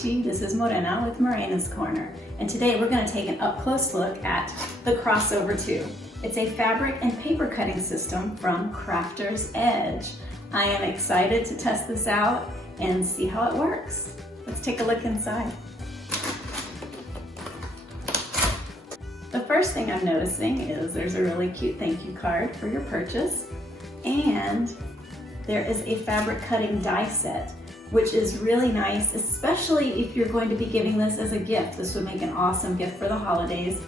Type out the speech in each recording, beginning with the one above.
Peachy, this is Morena with Morena's Corner, and today we're going to take an up-close look at the Crossover 2. It's a fabric and paper cutting system from Crafter's Edge. I am excited to test this out and see how it works. Let's take a look inside. The first thing I'm noticing is there's a really cute thank you card for your purchase, and there is a fabric cutting die set, which is really nice, especially if you're going to be giving this as a gift. This would make an awesome gift for the holidays.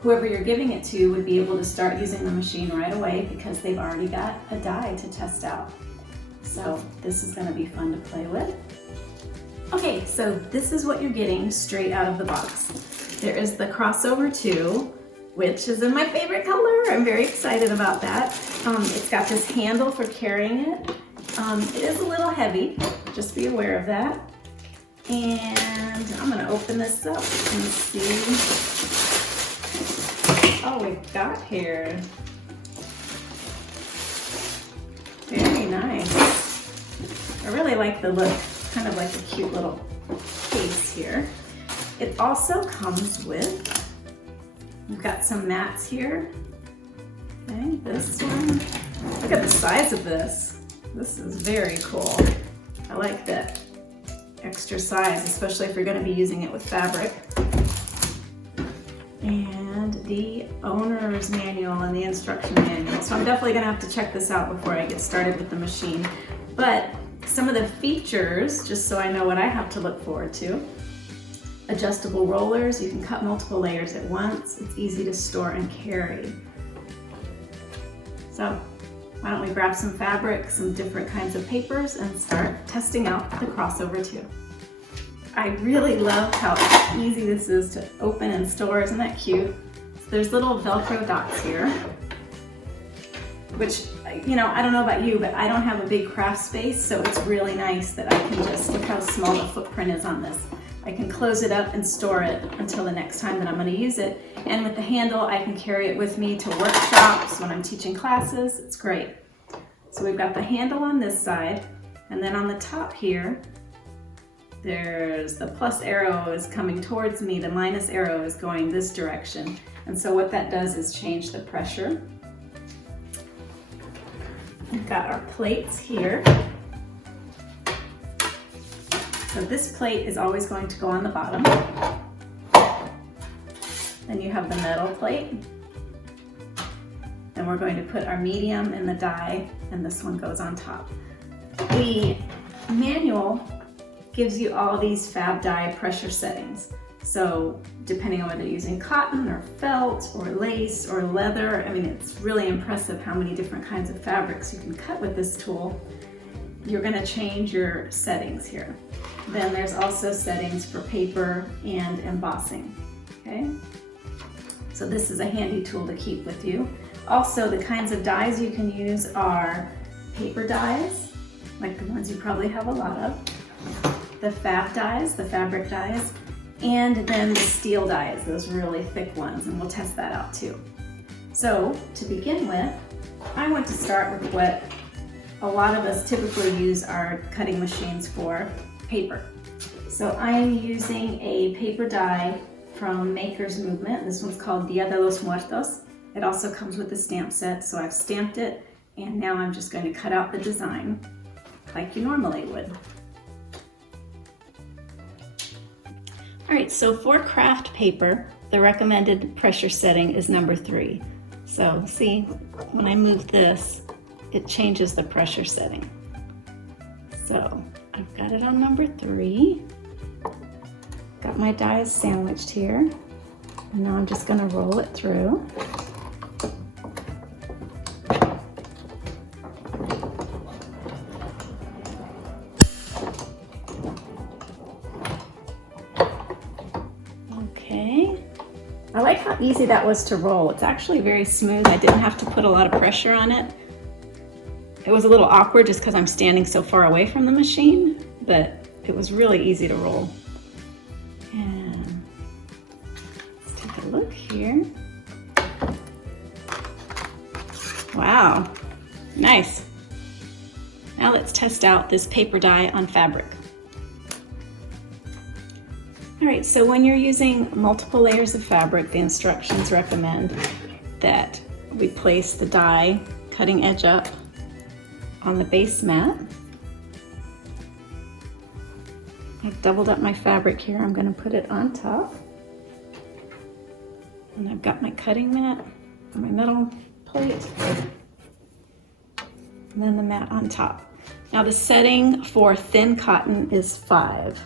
Whoever you're giving it to would be able to start using the machine right away because they've already got a die to test out. So this is going to be fun to play with. Okay, so this is what you're getting straight out of the box. There is the Crossover 2, which is in my favorite color. I'm very excited about that. It's got this handle for carrying it. It is a little heavy, just be aware of that. And I'm gonna open this up and see. Oh, we've got here. Very nice. I really like the look, kind of like a cute little case here. It also comes with, we've got some mats here. Okay, this one. Look at the size of this. This is very cool. I like that extra size, especially if you're going to be using it with fabric. And the owner's manual and the instruction manual. So I'm definitely going to have to check this out before I get started with the machine. But some of the features, just so I know what I have to look forward to. Adjustable rollers, you can cut multiple layers at once. It's easy to store and carry. So why don't we grab some fabric, some different kinds of papers, and start testing out the Crossover 2. I really love how easy this is to open and store. Isn't that cute? So there's little Velcro dots here, which, you know, I don't know about you, but I don't have a big craft space, so it's really nice that I can just, look how small the footprint is on this. I can close it up and store it until the next time that I'm going to use it. And with the handle, I can carry it with me to workshops when I'm teaching classes. It's great. So we've got the handle on this side, and then on the top here, there's the plus arrow is coming towards me, the minus arrow is going this direction. And so what that does is change the pressure. We've got our plates here. So this plate is always going to go on the bottom. Then you have the metal plate. And we're going to put our medium in the die, and this one goes on top. The manual gives you all these fab die pressure settings. So depending on whether you're using cotton or felt or lace or leather, I mean, it's really impressive how many different kinds of fabrics you can cut with this tool. You're going to change your settings here. Then there's also settings for paper and embossing, okay? So this is a handy tool to keep with you. Also, the kinds of dies you can use are paper dies, like the ones you probably have a lot of, the fab dies, the fabric dies, and then the steel dies, those really thick ones, and we'll test that out too. So to begin with, I want to start with what a lot of us typically use our cutting machines for, paper. So I am using a paper die from Maker's Movement. This one's called Dia de los Muertos. It also comes with a stamp set, so I've stamped it, and now I'm just going to cut out the design like you normally would. All right, so for craft paper, the recommended pressure setting is number 3. So see, when I move this, it changes the pressure setting. So I've got it on number 3. Got my dies sandwiched here. And now I'm just going to roll it through. Okay. I like how easy that was to roll. It's actually very smooth. I didn't have to put a lot of pressure on it. It was a little awkward just because I'm standing so far away from the machine, but it was really easy to roll. And let's take a look here. Wow, nice. Now let's test out this paper die on fabric. right, so when you're using multiple layers of fabric, the instructions recommend that we place the die cutting edge up on the base mat. I've doubled up my fabric here. I'm going to put it on top. And I've got my cutting mat, my metal plate, and then the mat on top. Now the setting for thin cotton is 5.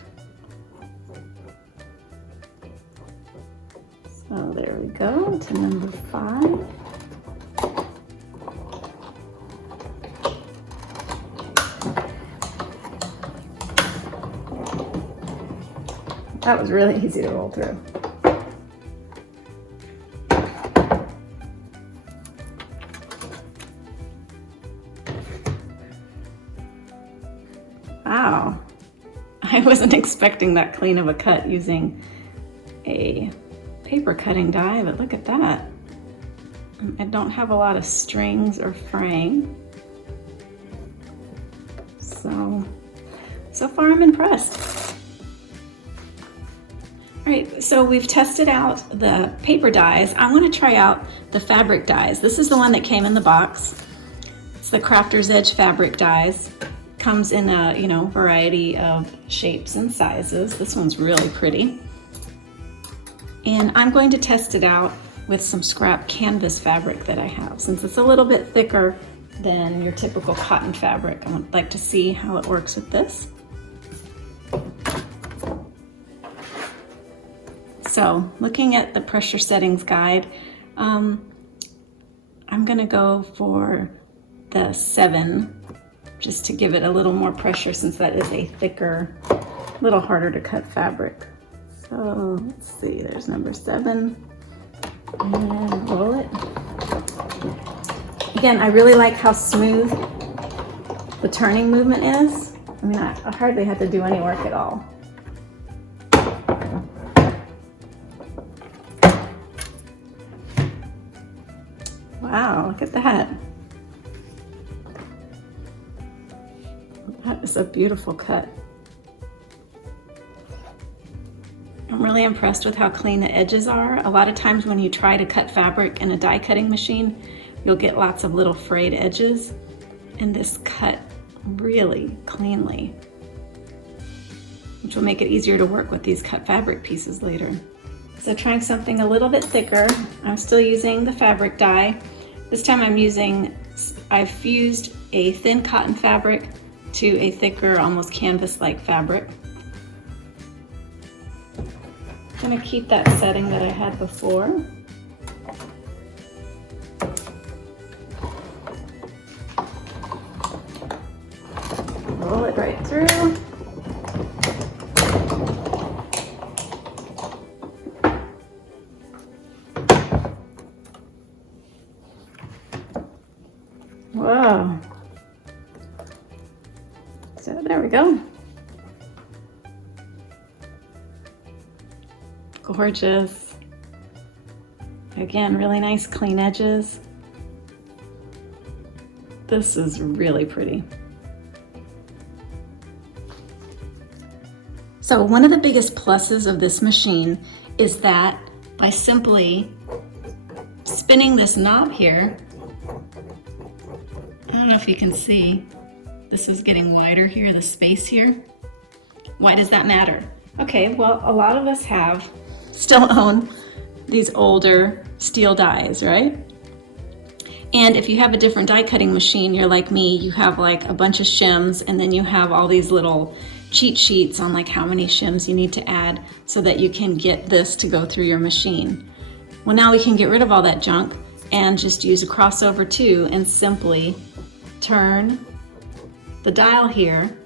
So there we go, to number 5. That was really easy to roll through. Wow, I wasn't expecting that clean of a cut using a paper cutting die, but look at that. I don't have a lot of strings or fraying. So far I'm impressed. All right, so we've tested out the paper dies. I want to try out the fabric dies. This is the one that came in the box. It's the Crafter's Edge fabric dies. Comes in a variety of shapes and sizes. This one's really pretty. And I'm going to test it out with some scrap canvas fabric that I have. Since it's a little bit thicker than your typical cotton fabric, I would like to see how it works with this. So looking at the pressure settings guide, I'm gonna go for the 7, just to give it a little more pressure since that is a thicker, little harder to cut fabric. So let's see, there's number 7, and roll it. Again, I really like how smooth the turning movement is. I mean, I hardly had to do any work at all. Wow, look at that. That is a beautiful cut. I'm really impressed with how clean the edges are. A lot of times when you try to cut fabric in a die cutting machine, you'll get lots of little frayed edges, and this cut really cleanly, which will make it easier to work with these cut fabric pieces later. So trying something a little bit thicker, I'm still using the fabric die. This time I've fused a thin cotton fabric to a thicker, almost canvas-like fabric. I'm gonna keep that setting that I had before. Roll it right through. Whoa. So there we go. Gorgeous. Again, really nice clean edges. This is really pretty. So one of the biggest pluses of this machine is that by simply spinning this knob here, I don't know if you can see, this is getting wider here, the space here. Why does that matter? Okay, well, a lot of us still own these older steel dies, right? And if you have a different die cutting machine, you're like me, you have like a bunch of shims, and then you have all these little cheat sheets on like how many shims you need to add so that you can get this to go through your machine. Well, now we can get rid of all that junk and just use a crossover 2 and simply turn the dial here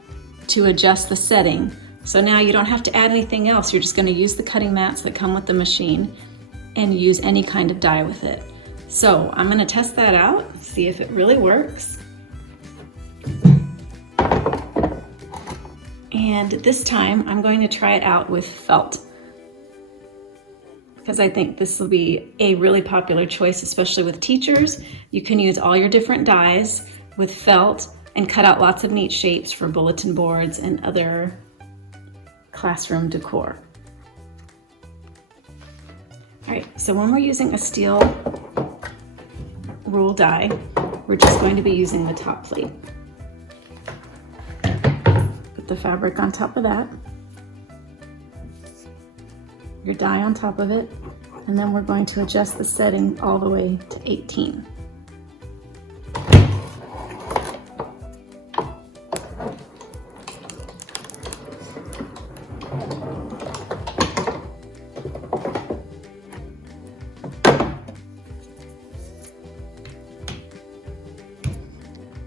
to adjust the setting. So now you don't have to add anything else. You're just going to use the cutting mats that come with the machine and use any kind of die with it. So I'm going to test that out, see if it really works. And this time I'm going to try it out with felt, because I think this will be a really popular choice, especially with teachers. You can use all your different dies with felt and cut out lots of neat shapes for bulletin boards and other classroom decor. All right, so when we're using a steel roll die, we're just going to be using the top plate. Put the fabric on top of that, your die on top of it, and then we're going to adjust the setting all the way to 18.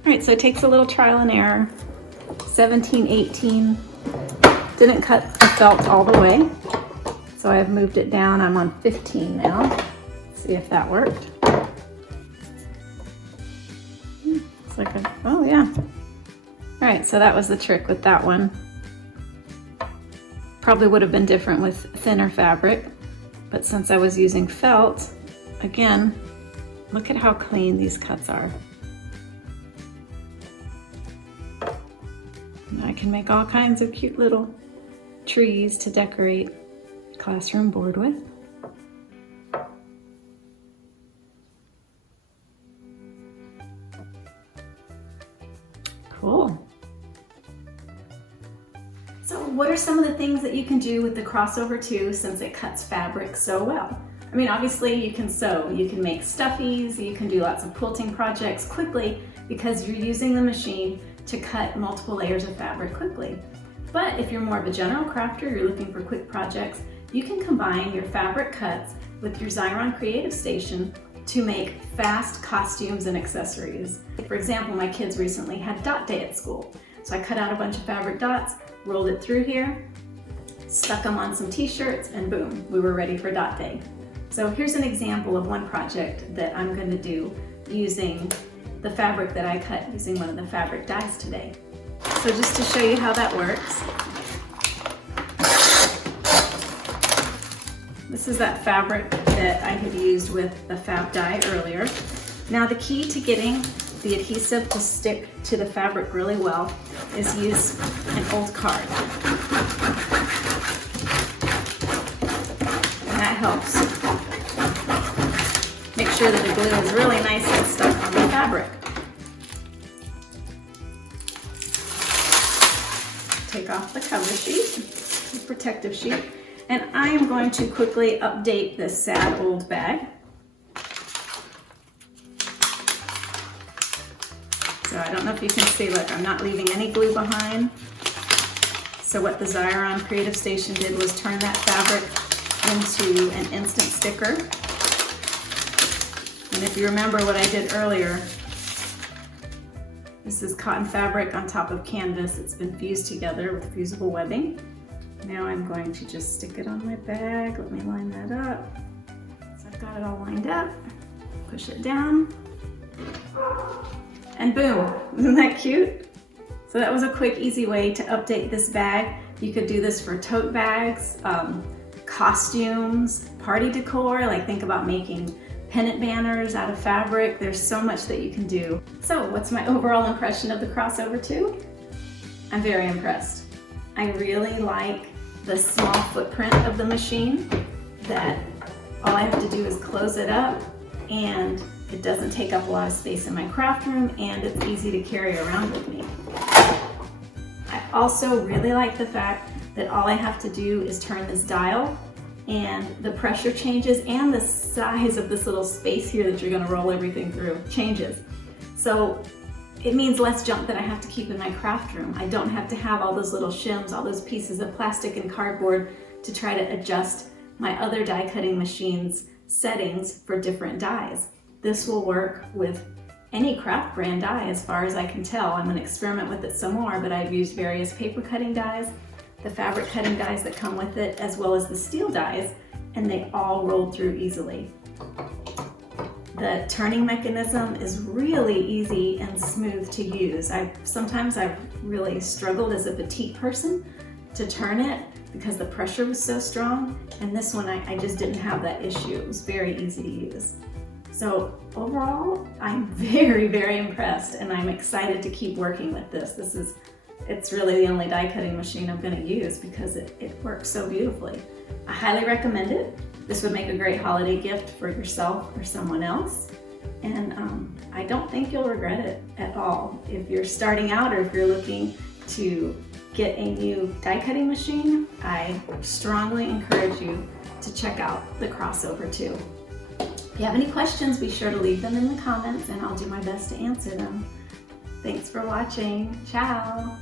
All right, so it takes a little trial and error. 17, 18, didn't cut the felt all the way, so I've moved it down. I'm on 15 now. Let's see if that worked. It's like oh yeah. All right, so that was the trick with that one. Probably would have been different with thinner fabric, but since I was using felt, again, look at how clean these cuts are. And I can make all kinds of cute little trees to decorate the classroom board with. Cool. So what are some of the things that you can do with the crossover 2 since it cuts fabric so well? I mean, obviously you can sew, you can make stuffies, you can do lots of quilting projects quickly because you're using the machine to cut multiple layers of fabric quickly. But if you're more of a general crafter, you're looking for quick projects, you can combine your fabric cuts with your Xyron Creative Station to make fast costumes and accessories. For example, my kids recently had dot day at school. So I cut out a bunch of fabric dots, rolled it through here, stuck them on some t-shirts, and boom, we were ready for dot day. So here's an example of one project that I'm going to do using the fabric that I cut using one of the fabric dies today. So just to show you how that works, this is that fabric that I had used with the fab die earlier. Now the key to getting the adhesive to stick to the fabric really well is use an old card. And that helps make sure that the glue is really nice and stuck on the fabric. Take off the cover sheet, the protective sheet, and I am going to quickly update this sad old bag. So I don't know if you can see, look, I'm not leaving any glue behind. So what the Xyron Creative Station did was turn that fabric into an instant sticker. And if you remember what I did earlier, this is cotton fabric on top of canvas. It's been fused together with fusible webbing. Now I'm going to just stick it on my bag. Let me line that up. So I've got it all lined up. Push it down. And boom, isn't that cute? So that was a quick, easy way to update this bag. You could do this for tote bags, costumes, party decor, like think about making pennant banners out of fabric. There's so much that you can do. So what's my overall impression of the crossover 2? I'm very impressed. I really like the small footprint of the machine, that all I have to do is close it up and it doesn't take up a lot of space in my craft room, and it's easy to carry around with me. I also really like the fact that all I have to do is turn this dial and the pressure changes and the size of this little space here that you're going to roll everything through changes. So it means less junk that I have to keep in my craft room. I don't have to have all those little shims, all those pieces of plastic and cardboard to try to adjust my other die cutting machine's settings for different dies. This will work with any craft brand die as far as I can tell. I'm going to experiment with it some more, but I've used various paper cutting dies, the fabric cutting dies that come with it, as well as the steel dies, and they all rolled through easily. The turning mechanism is really easy and smooth to use. Sometimes I've really struggled as a petite person to turn it because the pressure was so strong, and this one I just didn't have that issue. It was very easy to use. So overall, I'm very, very impressed, and I'm excited to keep working with this. It's really the only die cutting machine I'm going to use because it works so beautifully. I highly recommend it. This would make a great holiday gift for yourself or someone else. And I don't think you'll regret it at all. If you're starting out or if you're looking to get a new die cutting machine, I strongly encourage you to check out the crossover too. If you have any questions, be sure to leave them in the comments and I'll do my best to answer them. Thanks for watching. Ciao.